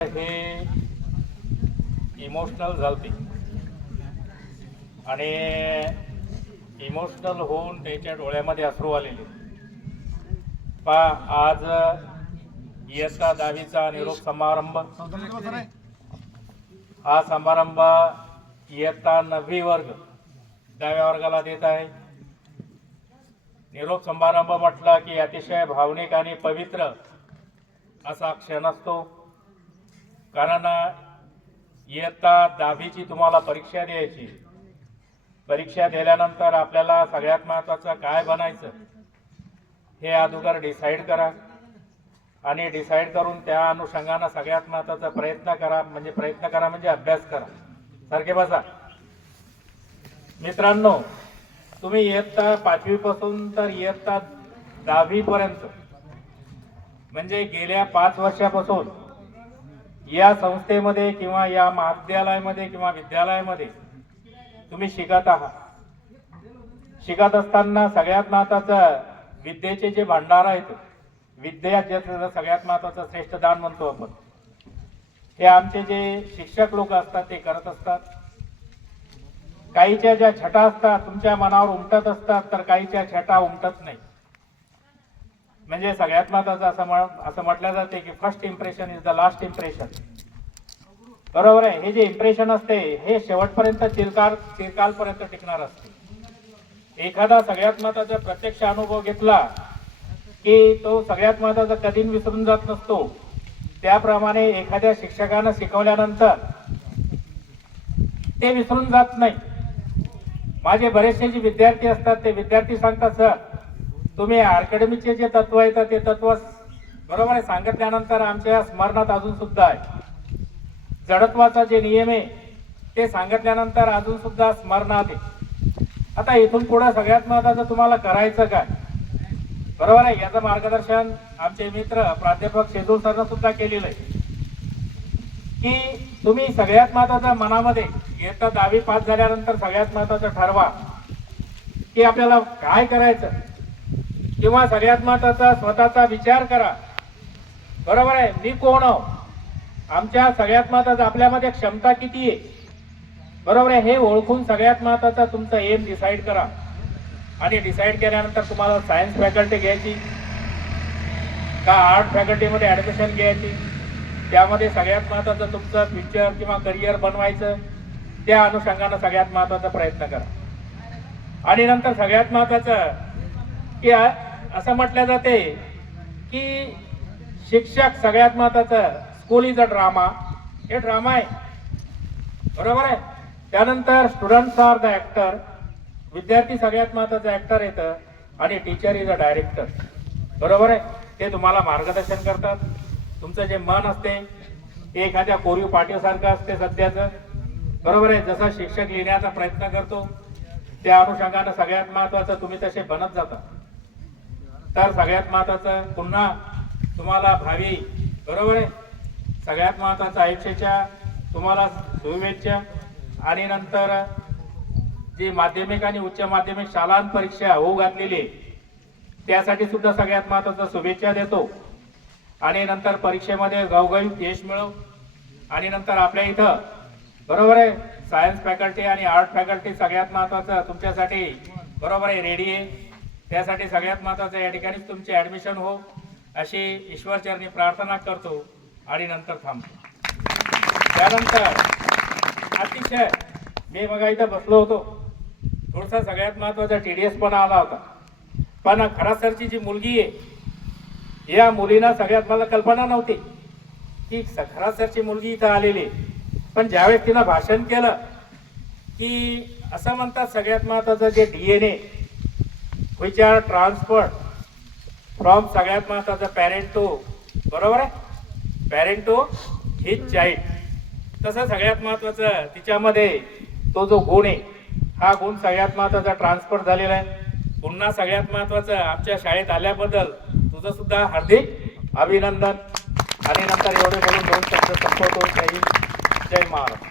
हे इमोशनल झालते आणि इमोशनल होऊन त्याच्या डोळ्यामध्ये अश्रू आलेले. आज इयत्ता 10वीचा निरोप समारंभ. हा समारंभ इयत्ता 9वी वर्ग 10व्या वर्गाला देत आहे. निरोप समारंभ म्हटला की अतिशय भावनिक आणि पवित्र असा क्षण असतो. कारण इयत्ता 10वीची तुम्हाला परीक्षा द्यायची. परीक्षा दिल्यानंतर आपल्याला सगळ्यात महत्त्वाचं काय बनायचं हे अगोदर डिसाईड करा आणि डिसाईड करून त्या अनुषंगाने सगळ्यात महत्त्वाचा प्रयत्न करा. म्हणजे अभ्यास करा. सारखे बसा मित्रांनो. तुम्ही इयत्ता 5वी पासून तर इयत्ता 10वी पर्यंत म्हणजे गेल्या 5 वर्षापासून या संस्थेमध्ये किंवा या महाविद्यालयामध्ये किंवा विद्यालयामध्ये तुम्ही शिकत आहात. शिकत असताना सगळ्यात महत्त्वाचं विद्येचे जे भांडार आहेत, विद्या ज्याचं सगळ्यात महत्त्वाचं श्रेष्ठ दान म्हणतो आपण, हे आमचे जे शिक्षक लोक असतात ते करत असतात. काहीच्या ज्या छटा असतात तुमच्या मनावर उमटत असतात तर काहीच्या छटा उमटत नाही. म्हणजे सगळ्यात महत्त्वाचं असं म्हटलं जाते की first impression is the last impression. बरोबर आहे. हे जे इम्प्रेशन असते हे शेवटपर्यंत चिरकालपर्यंत टिकणार असते. एखादा सगळ्यात महत्त्वाचा प्रत्यक्ष अनुभव घेतला की तो सगळ्यात महत्त्वाचा कधी विसरून जात नसतो. त्याप्रमाणे एखाद्या शिक्षकानं शिकवल्यानंतर ते विसरून जात नाही. माझे बरेचसे जे विद्यार्थी असतात ते विद्यार्थी सांगतात, सर तुम्ही अकॅडमीचे जे तत्व आहेत ते तत्व बरोबर आहे सांगितल्यानंतर आमच्या स्मरणात अजून सुद्धा आहे. जडत्वाचा जे नियम आहे ते सांगितल्यानंतर अजून सुद्धा स्मरणात आहे. आता इथून पुढे सगळ्यात महत्त्वाचं तुम्हाला करायचं काय, बरोबर आहे. याचं मार्गदर्शन आमचे मित्र प्राध्यापक शेजूर सरनं सुद्धा केलेलं आहे की तुम्ही सगळ्यात महत्त्वाचं मनामध्ये इयत्ता 10वी पास झाल्यानंतर सगळ्यात महत्त्वाचं ठरवा की आपल्याला काय करायचं, किंवा सगळ्यात महत्त्वाचा स्वतःचा विचार करा. बरोबर आहे. मी कोण आहो, आमच्या सगळ्यात महत्त्वाचं आपल्यामध्ये क्षमता किती आहे, बरोबर आहे, हे ओळखून सगळ्यात महत्त्वाचा तुमचा एम डिसाईड करा. आणि डिसाईड केल्यानंतर तुम्हाला सायन्स फॅकल्टी घ्यायची का आर्ट फॅकल्टीमध्ये ॲडमिशन घ्यायची, त्यामध्ये सगळ्यात महत्त्वाचं तुमचं फ्युचर किंवा करिअर बनवायचं, त्या अनुषंगानं सगळ्यात महत्त्वाचा प्रयत्न करा. आणि नंतर सगळ्यात महत्त्वाचं की असं म्हटलं जाते की शिक्षक सगळ्यात महत्त्वाचं, स्कूल इज अ ड्रामा. हे ड्रामा आहे, बरोबर आहे. त्यानंतर स्टुडंट्स आर द ॲक्टर, विद्यार्थी सगळ्यात महत्त्वाचं ॲक्टर येतं. आणि टीचर इज अ डायरेक्टर, बरोबर आहे. ते तुम्हाला मार्गदर्शन करतात. तुमचं जे मन असते ते एखाद्या कोरीव पाटीसारखं असते सध्याचं, बरोबर आहे. जसं शिक्षक लिहिण्याचा प्रयत्न करतो त्या अनुषंगानं सगळ्यात महत्त्वाचं तुम्ही तसे बनत जाता. तर सगळ्यात महत्त्वाचं पुन्हा तुम्हाला भावी, बरोबर आहे, सगळ्यात महत्त्वाचं आयुष्याच्या तुम्हाला शुभेच्छा. आणि नंतर जी माध्यमिक आणि उच्च माध्यमिक शालांत परीक्षा होऊ घातलेली त्यासाठी सुद्धा सगळ्यात महत्त्वाचं शुभेच्छा देतो. आणि नंतर परीक्षेमध्ये घवघवीत यश मिळव. आणि नंतर आपल्या इथं बरोबर आहे सायन्स फॅकल्टी आणि आर्ट फॅकल्टी सगळ्यात महत्त्वाचं तुमच्यासाठी बरोबर आहे रेडी आहे. त्यासाठी सगळ्यात महत्त्वाचं या ठिकाणीच तुमचे ॲडमिशन हो अशी ईश्वरचरणी प्रार्थना करतो आणि नंतर थांबतो. त्यानंतर अतिशय मी मग इथं बसलो होतो, थोडासा सगळ्यात महत्त्वाचा TDS पण आला होता. पण खरासरची जी मुलगी आहे या मुलीनं सगळ्यात मला कल्पना नव्हती की खरासरची मुलगी इथं आलेली. पण ज्यावेळेस तिनं भाषण केलं की असं म्हणतात सगळ्यात महत्त्वाचं जे DNA which are transferred from सगळ्यात महत्त्वाचं पॅरेंट टू, बरोबर आहे, पॅरेंट टू हिज चाइल्ड. तसं सगळ्यात महत्त्वाचं तिच्यामध्ये तो जो गुण आहे हा गुण सगळ्यात महत्त्वाचा ट्रान्सफर झालेला आहे. पुन्हा सगळ्यात महत्त्वाचं आमच्या शाळेत आल्याबद्दल तुझं सुद्धा हार्दिक अभिनंदन. आणि नंतर एवढे बोलून 2 शब्द संपवतो. जय हिंद, जय महाराष्ट्र.